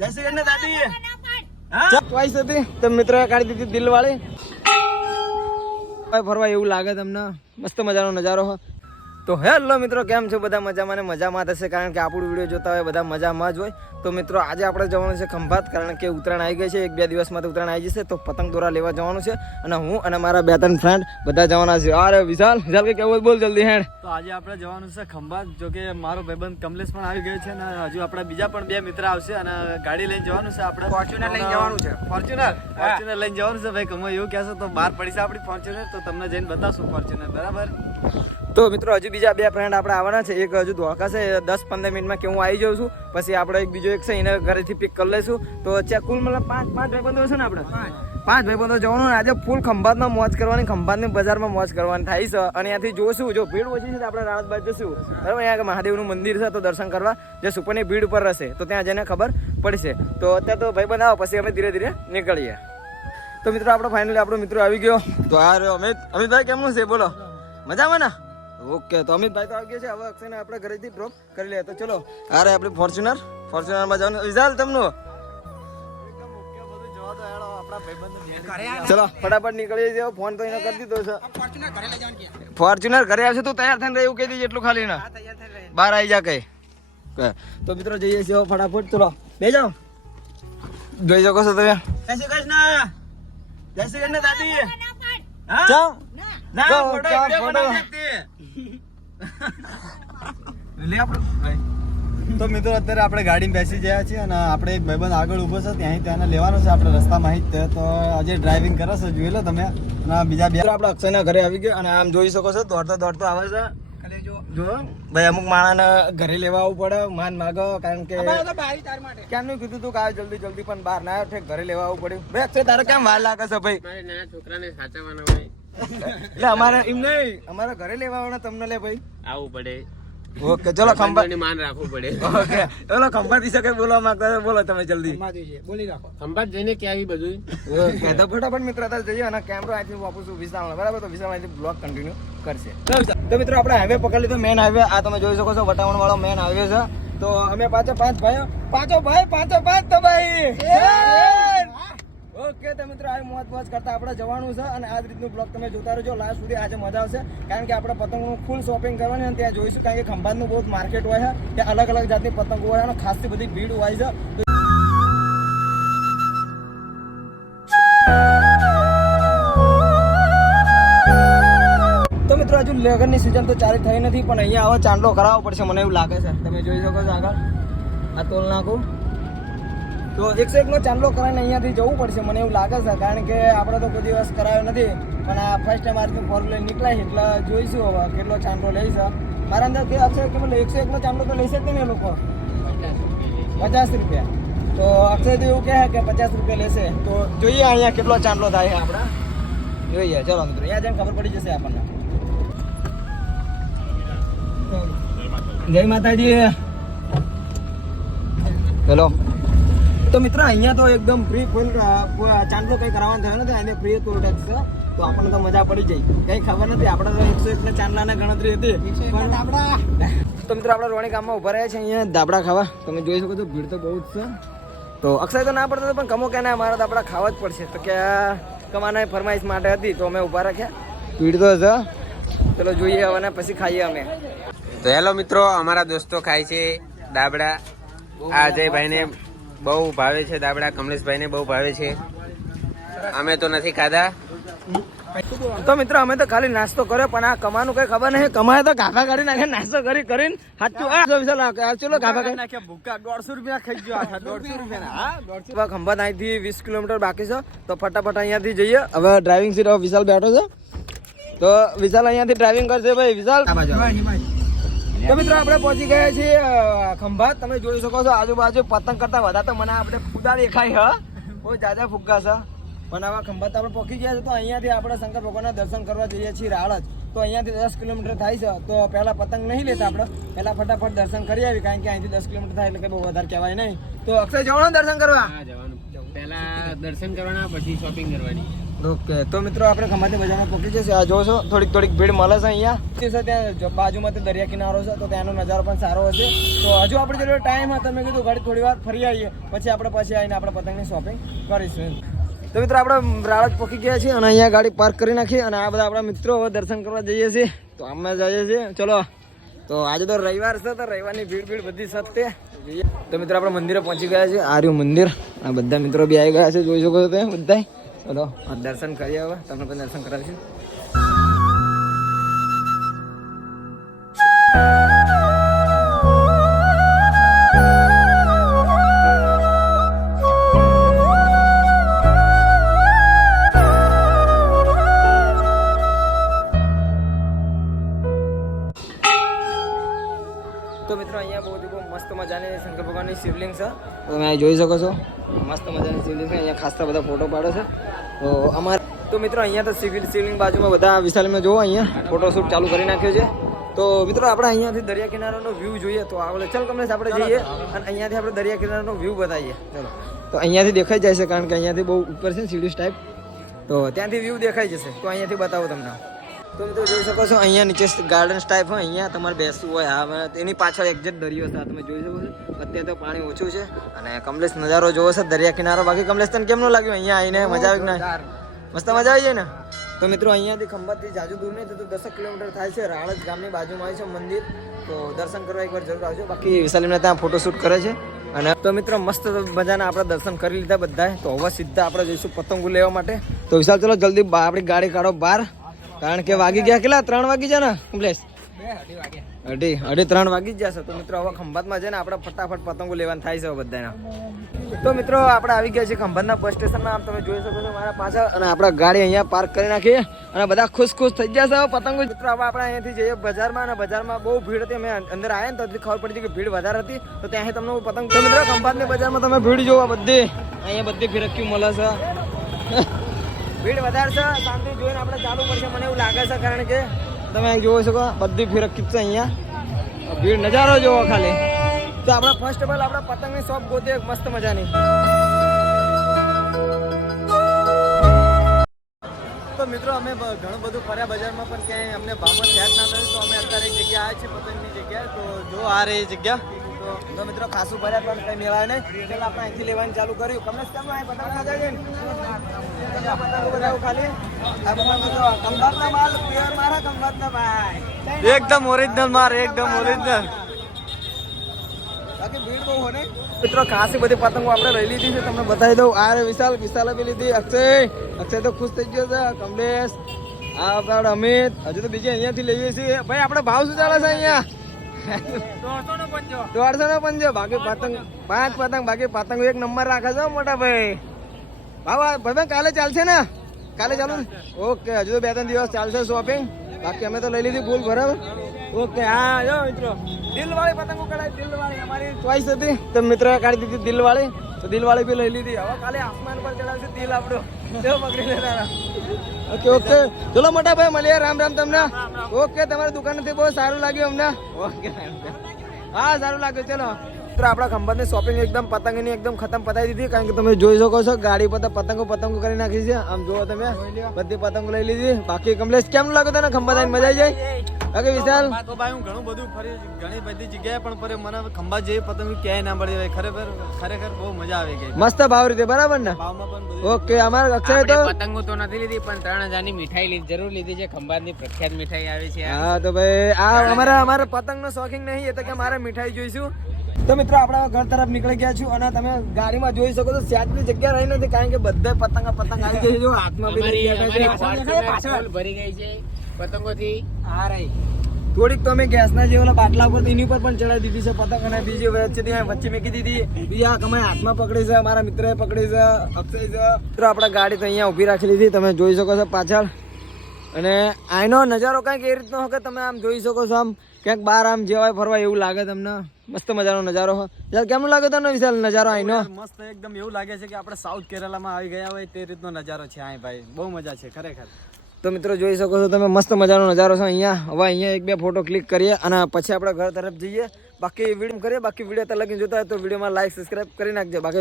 જય શ્રી કૃષ્ણ દાદી. હા ચોઈસ હતી તો મિત્રો કાઢી દીધી દિલ વાળી. ફરવા એવું લાગે તમને મસ્ત મજાનો નજારો. તો હેલો મિત્રો, કેમ છો બધા? મજામાં ને મજામાં થશે, કારણ કે આપણું વિડીયો જોતા હોય બધા મજામાં જ હોય. તો મિત્રો આજે આપણે જવાનું છે ખંભાત, કારણ કે ઉત્તરાયણ આવી ગઈ છે. 1-2 દિવસમાં તો ઉત્તરાયણ આવી જશે, તો પતંગ દોરા લેવા જવાનું છે. અને હું અને મારા 2-3 ફ્રેન્ડ બધા જવાના છે. અરે વિશાલ કે કેવું બોલ જલ્દી હેડ. તો આજે આપણે જવાનું છે ખંભાત. જો કે મારો ભાઈબંધ કમલેશ પણ આવી ગયો છે અને હજુ આપણા બીજા પણ 2 મિત્ર આવશે અને ગાડી લઈને જવાનું છે. આપણે ફોર્ચ્યુનર લઈને જવાનું છે. ફોર્ચ્યુનર લઈને જવાનું છે ભાઈ. કમો એવું કહેશો તો બહાર પડી છે આપણી ફોર્ચ્યુનર, તો તમને જઈને બતાવશું ફોર્ચ્યુનર. બરાબર. તો મિત્રો હજુ બીજા 2 ફ્રેન્ડ આપણે આવવાના છે. એક હજુ ધોળકા છે, 10-15 મિનિટમાં કે હું આવી જાઉં છું. પછી આપણે એક બીજો એક છે એને ઘરેથી પિક કરી લઈશું. તો કુલ મતલબ 5 ભાઈબંધો છે ને આપણે. 5 ભાઈબંધો જવાનું. આજે ફૂલ ખંભાતમાં મોજ કરવાની, ખંભાતની બજારમાં મોજ કરવાની થાય છે. અને ત્યાંથી જોશું, જો ભીડ ઓછી છે તો આપણે રાણત બાજુ જશું. બરાબર. અહીંયા મહાદેવનું મંદિર છે, તો દર્શન કરવા જે સુપરની ભીડ ઉપર રહેશે, તો ત્યાં જઈને ખબર પડશે. તો અત્યારે તો ભાઈબંધ આવો, પછી અમે ધીરે ધીરે નીકળીએ. તો મિત્રો આપણો ફાઇનલી આપણો મિત્રો આવી ગયો. તો આ રહ્યો અમિતભાઈ. કેમનું છે બોલો? મજામાં ને? ઓકે. તો અમિતભાઈ તો આવી ગયા છે. હવે અક્ષયને આપણે ઘરેથી ડ્રોપ કરી લઈએ. તો ચલો અરે આપણી ફોર્ચ્યુનરમાં જવાનું. વિશાલ તમનું ચલો ફટાફટ નીકળી જાવ. ફોન તો એને કરી દીધો છે. ફોર્ચ્યુનર ઘરે આવશે તું તૈયાર થઈને એવું કહી દીધું એટલું ખાલી ના બહાર આવી જા કઈ. તો મિત્રો જઈએ છીએ ફટાફટ. ચલો બે જાઓ. જોઈ શકો છો તમે. જય શ્રી કૃષ્ણ. જય શ્રી કૃષ્ણ દાદી. હા ના ફોટો લે આપણે. તો મિત્રો અત્યારે આપણે ગાડીમાં બેસી ગયા છીએ અને આપણે એક ભાઈબંધ આગળ ઊભો છે, ત્યાં લેવાનો છે આપણે રસ્તામાં જ. તો આજે ડ્રાઇવિંગ કરે છે, જોઈ લો તમે. અને બીજા 2 આપણે અક્ષયના ઘરે આવી ગયા અને આમ જોઈ શકો છો દોડતો આવે છે. જો ભાઈ અમુક માણસને ઘરે લેવા આવવું પડે, માન માગો, કારણ કે ક્યાંનું કીધું તું કે જલ્દી પણ બહાર ના આવ્યો, ઘરે લેવા આવવું પડ્યું. ભાઈ અક્ષય તારે કેમ વાર લાગે છે ભાઈ? છોકરાને સાચવવાના હોય એટલે અમારે એમ નહીં, અમારા ઘરે લેવા આવવાના તમને લે ભાઈ આવવું પડે. ઓકે ચલો ખંભાત માન રાખવું પડે. ઓકે ચલો ખંભાત વિશે કઈ બોલવા માંગતા બોલો તમે જલ્દી. બોલી રાખો. ખંભાત જઈને ક્યાં આવી બધું ઓકે તો ફટાફટ મિત્રો અત્યારે જઈએ અને કેમેરો અહીંથી વાપરું છું વિશાલ. બરાબર. તો વિશાલ અહીંથી બ્લોગ કન્ટિન્યુ કરશે. તો મિત્રો આપણે હાઈવે પકડી લીધો, મેન હાઈવે. આ તમે જોઈ શકો છો વટાવણ વાળો મેન હાઈવે છે. તો અમે પાંચો પાંચ તો ભાઈ. ઓકે તો મિત્રો આ મોજ કરતા આપણે જવાનું છે અને આ જ રીતનું બ્લોગ તમે જોતા રહેજો લાસ્ટ સુધી. આજે મજા આવશે, કારણ કે આપણે પતંગનું ફૂલ શોપિંગ કરવાની અને ત્યાં જોઈશું, કારણ કે ખંભાતનું બહુ માર્કેટ હોય છે, ત્યાં અલગ અલગ જાતની પતંગો હોય અને ખાસથી બધી ભીડ હોય છે. તો મિત્રો હજુ લગ્નની સિઝન તો ચાલુ થઈ નથી, પણ અહીંયા હવે ચાંદલો કરાવવો પડશે મને એવું લાગે છે. તમે જોઈ શકો છો આગળ આ તોલ નાખું તો 101 નો ચાંદલો કરાવીને અહીંયાથી જવું પડશે મને એવું લાગે છે, કારણ કે આપણે તો કોઈ દિવસ કરાયો નથી. પણ આ ફર્સ્ટ ટાઈમ આ રીતનું ફોર લઈને નીકળાય છે, એટલે જોઈશું હવે કેટલો ચાંદલો લઈ છે. મારા અંદર કે અક્ષય કે 101 નો ચાંદલો તો લેશે જ નહીં એ લોકો 50 રૂપિયા. તો અક્ષય તો એવું કહે કે 50 રૂપિયા લેશે. તો જોઈએ અહીંયા કેટલો ચાંદલો થાય છે આપણે જોઈએ. ચલો મિત્રો અહીંયા જઈને ખબર પડી જશે આપણને. જય માતાજી. હેલો. તો મિત્રો અહીંયા તો એકદમ ફ્રી ફૂલ ચાંદલો કઈ કરાવવાનો થયો નથી, અહીંયા ફ્રી ટોલ ટેક્સ છે. તો આપણને તો મજા પડી જાય, કઈ ખબર નથી. આપણે તો 101 ના ચાંદલાના ગણતરી હતી. તો મિત્રો આપણે રોણી ગામમાં ઉભા રહ્યા છે અહીંયા દાબડા ખાવા. તમે જોઈ શકો છો ભીડ તો બહુ જ છે. તો અક્ષય તો ના પડતો પણ કમો કે ના મારા દાબડા ખાવા જ પડશે, તો કે કમાના ફરમાઈશ માટે હતી તો અમે ઉભા રાખ્યા. ભીડ તો છે. ચલો જોઈએ હવે પછી ખાઈએ અમે. તો હેલો મિત્રો, અમારા દોસ્તો ખાય છે દાબડા. આ અજયભાઈને બહુ ભાવે છે દાબડા, કમલેશભાઈને બહુ ભાવે છે. અમે તો નથી ખાધા. તો મિત્રો અમે તો ખાલી નાસ્તો કર્યો, પણ આ કમાનું કઈ ખબર નહીં. કમાય તો ગાભા કાઢી નાખે નાસ્તો કરીને સાચું. ચલો ગાભા કાઢી નાખ્યા ભૂકા 150 રૂપિયા ખાઈ ગયો. 150 રૂપિયા ખંભાત અહીંથી 20 કિલોમીટર બાકી છે. તો ફટાફટ અહીંયાથી જઈએ. હવે ડ્રાઇવિંગ સીટ વિશાલ બેઠો છે, તો વિશાલ અહીંયાથી ડ્રાઇવિંગ કરશે. ભાઈ વિશાલ. તો મિત્રો આપણે પહોંચી ગયા છીએ ખંભાત. તમે જોઈ શકો છો આજુબાજુ પતંગ કરતા વધારે તો મને આપણે ફુગા દેખાય. બહુ જાજા ફુગ્ગા છે. પણ આવા ખંભાત આપણે પહોંચી ગયા છે. તો અહીંયાથી આપણે શંકર ભગવાનના દર્શન કરવા જઈએ છીએ રાળજ. તો અહીંયાથી 10 કિલોમીટર થાય છે. તો પહેલા પતંગ નહીં લેતા આપણે, પહેલા ફટાફટ દર્શન કરી આવી, કારણ કે અહીંથી 10 કિલોમીટર થાય એટલે કે બહુ વધારે કહેવાય નહીં. તો અક્ષય જવાનું દર્શન કરવા? જવાનું. પહેલા દર્શન કરવાના, પછી શોપિંગ કરવાની. ઓકે તો મિત્રો આપણે ખંભાતની બજારમાં પહોંચી જશે. આ જોશો થોડીક ભીડ મળે છે અહીંયા. ત્યાં બાજુમાં દરિયા કિનારો છે તો ત્યાંનો નજારો પણ સારો હશે. તો હજુ આપણે જો ટાઈમ હતો મેં કીધું ઘડી થોડી વાર ફરી આવીએ પછી આપણે આવીને આપણે પતંગની શોપિંગ કરીશું. તો મિત્રો આપણે રાળજ પહોંચી ગયા છીએ અને અહીંયા ગાડી પાર્ક કરી નાખી અને આ બધા આપણા મિત્રો હવે દર્શન કરવા જઈએ છીએ. તો અમે જઈએ છીએ ચલો. તો આજે તો રવિવાર છે તો રવિવારની ભીડ બધી સત્ય. તો મિત્રો આપણે મંદિરે પહોંચી ગયા છે. આ રહ્યું મંદિર. આ બધા મિત્રો બી આવી ગયા છે, જોઈ શકો છો તમે બધા. ચલો દર્શન કરીએ, હવે તમને પણ દર્શન કરાવીશું. તો મિત્રો અહીંયા બહુ મસ્ત મજાની શંકર ભગવાનની શિવલિંગ છે. તો તમે જોઈ શકો છો મસ્ત મજાની શિવલિંગ છે. અહીંયા ખાસ બધા ફોટો પાડે છે. તો અમારે તો મિત્રો અહીંયા તો શિવલિંગ બાજુમાં બધા વિશાલમાં જોવો અહીંયા ફોટોશૂટ ચાલુ કરી નાખ્યો છે. તો મિત્રો આપણે અહીંયાથી દરિયા કિનારાનો વ્યૂ જોઈએ. તો આપણે ચાલ કમલેશ આપણે જઈએ અને અહીંયાથી આપણે દરિયા કિનારાનો વ્યૂ બતાવીએ. ચલો તો અહીંયાથી દેખાઈ જાય છે કારણ કે અહીંયાથી બહુ ઉપર છે સીડી ટાઈપ. તો ત્યાંથી વ્યૂ દેખાઈ જશે. તો અહીંયાથી બતાવો તમને. તો મિત્રો જોઈ શકો છો અહીંયા નીચે ગાર્ડન ટાઈપ હોય. અહીંયા તમારે બેસવું હોય. હા એની પાછળ એક્ઝેક્ટ દરિયો છે. તમે જોઈ શકો છો. અત્યારે તો પાણી ઓછું છે અને કમલેશ નજારો જોવો છે દરિયા કિનારો. બાકી કમલેશ તને કેમ ન લાગ્યું અહીંયા આવીને? મજા આવી ના? મસ્ત મજા આવી જાય ને. તો મિત્રો અહીંયાથી ખંભાતથી જાજુ દૂર નહીં થતું, 10 કિલોમીટર થાય છે. રાળજ ગામની બાજુમાં આવે છે મંદિર. તો દર્શન કરવા એકવાર જરૂર આવજો. બાકી વિશાલીને ત્યાં ફોટોશૂટ કરે છે. અને તો મિત્રો મસ્ત મજાના આપણે દર્શન કરી લીધા બધાએ. તો હવે સીધા આપણે જઈશું પતંગો લેવા માટે. તો વિશાલ ચલો જલ્દી આપણી ગાડી કાઢો બહાર, કારણ કે વાગી ગયા કેટલા? 3 વાગી જાય ને કમલેશ? 2:30 વાગી જ જશે. તો મિત્રો હવે ખંભાતમાં જઈને આપણે ફટાફટ પતંગો લેવાનું થાય છે બધાના. તો મિત્રો આપણે આવી ગયા છીએ ખંભાતના બસ સ્ટેશનમાં. આમ તમે જોઈ શકો છો મારા પાછળ. અને આપણે ગાડી અહીંયા પાર્ક કરી નાખીએ અને બધા ખુશ થઈ જશે પતંગો. મિત્રો હવે આપણે અહીંયાથી જઈએ બજારમાં. અને બજારમાં બહુ ભીડ હતી. અમે અંદર આવ્યા ને તો ખબર પડી હતી કે ભીડ વધારે હતી. તો ત્યાંથી તમને પતંગ. તો મિત્રો ખંભાતની બજારમાં તમે ભીડ જોવા બધી અહીંયા બધી ફિરક્યું મળે છે. ભીડ વધારે છે. શાંતિ જોઈને આપણે ચાલુ પડશે મને એવું લાગે છે, કારણ કે તમે જોઈ શકો બધી ફિરકી છે અહીંયા. ભીડ નજારો જોવો ખાલી. તો આપણે ફર્સ્ટ ઓફ ઓલ આપણે પતંગની શોપ ગોતીએ મસ્ત મજાની. તો મિત્રો અમે ઘણું બધું ફર્યા બજારમાં પણ ક્યાંય અમને ભાવમાં ધ્યાન ના થયું. તો અમે અત્યારે એક જગ્યા આવે છે પતંગની જગ્યાએ. તો જો આ રહી જગ્યા. તો મિત્રો ખાસું ભર્યા પણ કંઈ મેળાય નહીં. ચાલ આપણે અહીંથી લેવાનું ચાલુ કર્યું. કમલેશ કેમ અહીં પતંગ ના જાય ને? પતંગો બધા ખાલી આ પતંગો જો ખંભાતના માલ પ્યોર મારા ખંભાતના ભાઈ. એકદમ ઓરિજિનલ માર, એકદમ ઓરિજિનલ. બાકી ભીડ બહુ હોય ને મિત્રો. ખાસી બધી પતંગો આપણે લઈ લીધી છે. તમને બતાવી દઉં. આ રે વિશાલે બી લીધી. અક્ષય તો ખુશ થઈ ગયો છે. કમલેશ, આ આપણે અમિત, હજુ તો બીજી અહીંયાથી લઈએ છીએ. ભાઈ આપણે ભાવ શું ચાલે છે અહીંયા? 150. બાકી પતંગ 5 પતંગ. બાકી પતંગ એક નંબર રાખે છે મોટા ભાઈ. ભાઈ કાલે ચાલશે ને? કાલે ચાલુ? ઓકે, હજુ તો 2-3 દિવસ ચાલશે શોપિંગ. બાકી અમે તો લઈ લીધી ફૂલ બરાબર. ઓકે હા જો મિત્રો દિલવાળી પતંગો કઢાઈ. દિલવાળી અમારી ચોઈસ હતી તો મિત્રો કાઢી દીધી દિલવાળી. તો દિલવાળી બી લઈ લીધી. હવે કાલે આસમાન પર ચડાવશે દિલ આપણું. તેઓ પકડી લેતા. ઓકે ચલો મોટા ભાઈ મળીએ. રામ રામ તમને. ઓકે તમારી દુકાનેથી બહુ સારું લાગ્યું અમને. ઓકે હા સારું લાગ્યું. ચલો મિત્રો આપણા ખંભાતની શોપિંગ એકદમ પતંગની એકદમ ખતમ પતાવી દીધી. કારણ કે તમે જોઈ શકો છો ગાડી પર પતંગો કરી નાખી છે. આમ જુઓ તમે બધી પતંગો લઈ લીધી. બાકી કમલેશ કેમ લાગે તને ખંભાત આવીને? મજા આવી જાય? બાકી વિશાલ તો ભાઈ હું ઘણું બધું ફરી, ઘણી બધી જગ્યાએ પણ ફરી. મને ખંભાત જેવી પતંગ ક્યાંય ના મળી. ખરેખર બહુ મજા આવી ગઈ. મસ્ત ભાવ રીતે બરાબર ને? ભાવમાં પણ બધું ઓકે અમારે અક્ષય તો પતંગો તો નથી લીધી પણ 3000 ની મીઠાઈ જરૂર લીધી છે. ખંભાતની પ્રખ્યાત મીઠાઈ આવે છે. હા તો ભાઈ આ અમારે પતંગ નો શોખીન નહીં. એ તો કે મારે મીઠાઈ જોઈશું. તો મિત્રો આપણા ઘર તરફ નીકળી ગયા છું અને તમે ગાડીમાં જોઈ શકો છો સેટની જગ્યા રહી નથી, કારણ કે બધા પતંગ આવી ગઈ છે. જો હાથમાં બી ભરી ગઈ છે પતંગોથી. આ રહી થોડીક તો અમે ગેસના જે ઓલા બાટલા ઉપર એની ઉપર પણ ચડાવી દીધી છે પતંગ. અને બીજી વચ્ચે મેકી દીધી. બીજા અમે હાથમાં પકડી છે, મારા મિત્રએ પકડી છે, અક્ષય છે. મિત્રો આપણે ગાડી તો અહીંયા ઊભી રાખી લીધી. તમે જોઈ શકો છો પાછળ. અને આનો નજારો કંઈક એ રીતનો કે તમે આમ જોઈ શકો છો. આમ ક્યાંક બહાર આમ જેવાય ફરવા એવું લાગે તમને. મસ્ત મજાનો નજારો હોય. કેમનું લાગે તમને વિશાલ નજારો અહીંનો? મસ્ત એકદમ એવું લાગે છે કે આપણે સાઉથ કેરલામાં આવી ગયા હોય તે રીતનો નજારો છે અહીં ભાઈ. બહુ મજા છે ખરેખર. તો મિત્રો જોઈ શકો છો તમે મસ્ત મજાનો નજારો છે અહીંયા. હવે અહીંયા 1-2 ફોટો ક્લિક કરીએ અને પછી આપણે ઘર તરફ જઈએ. બાકી વિડીયો કરીએ. બાકી વિડીયો તો લગીને જોતા હોય તો વિડીયોમાં લાઈક સબસ્ક્રાઈબ કરી નાખજો. બાકી